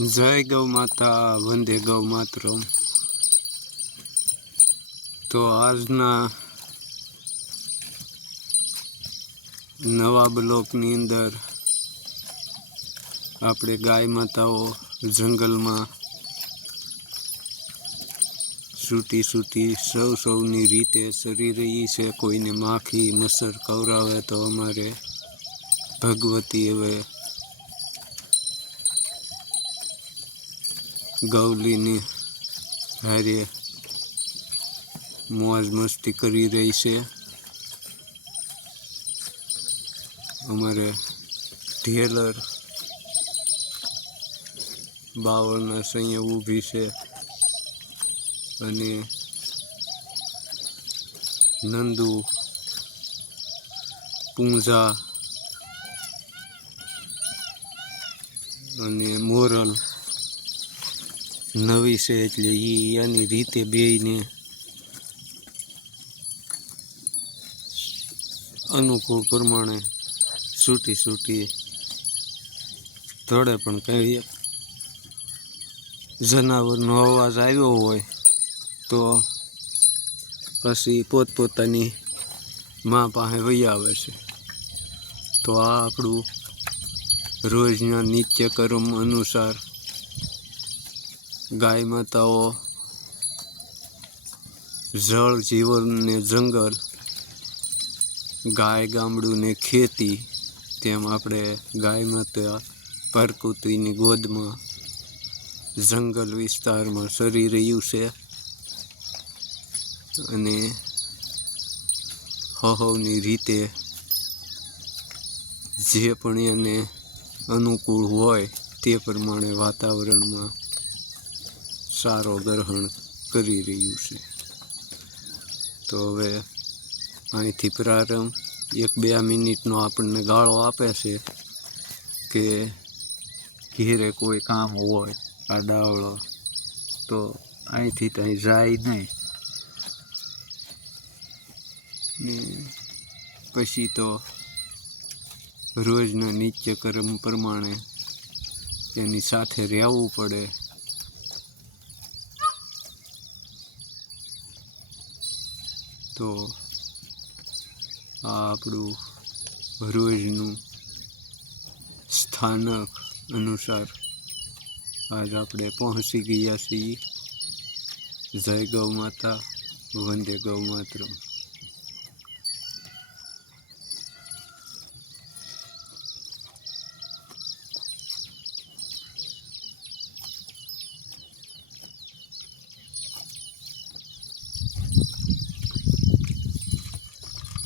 જય ગૌ માતા, વંદે ગૌ માતરમ. તો આજના નવા બ્લોકની અંદર આપણે ગાય માતાઓ જંગલમાં સૂટી સૂટી સૌ સૌની રીતે સરી રહી છે. કોઈને માખી, મસર કવરાવે તો અમારે ભગવતી હવે ગૌલીની હારે મોજ મસ્તી કરી રહી છે. અમારે ઢેલર બાવળના સૈયા ઊભી છે અને નંદુ પૂંજા અને મોરલ નવી છે એટલે એ એની રીતે બેયને અનુકૂળ પ્રમાણે સૂટી સૂટી તળે પણ કઈ જનાવરનો અવાજ આવ્યો હોય તો પછી પોતપોતાની મા પાસે વહી આવે છે. તો આ આપણું રોજના નિત્યકર્મ અનુસાર ગાય માતાઓ જળ જીવન ને જંગલ, ગાય ગામડું ને ખેતી, તેમ આપણે ગાય માતા પ્રકૃતિની ગોદમાં જંગલ વિસ્તારમાં સરી રહ્યું છે. અને હહવની રીતે જે પણ એને અનુકૂળ હોય તે પ્રમાણે વાતાવરણમાં સારો ગ્રહણ કરી રહ્યું છે. તો હવે અહીંથી પ્રારંભ, એક બે મિનિટનો આપણને ગાળો આપે છે કે ઘેરે કોઈ કામ હોય, આ ડાવળો, તો અહીંથી ત્યાં જાય નહીં. ને પછી તો રોજના નિત્યકર્મ પ્રમાણે તેની સાથે રહેવું પડે. તો આ આપણું રોજનું સ્થાનક અનુસાર આજ આપણે પહોંચી ગયા છીએ. જય ગૌ માતા, વંદે ગૌ માતરમ.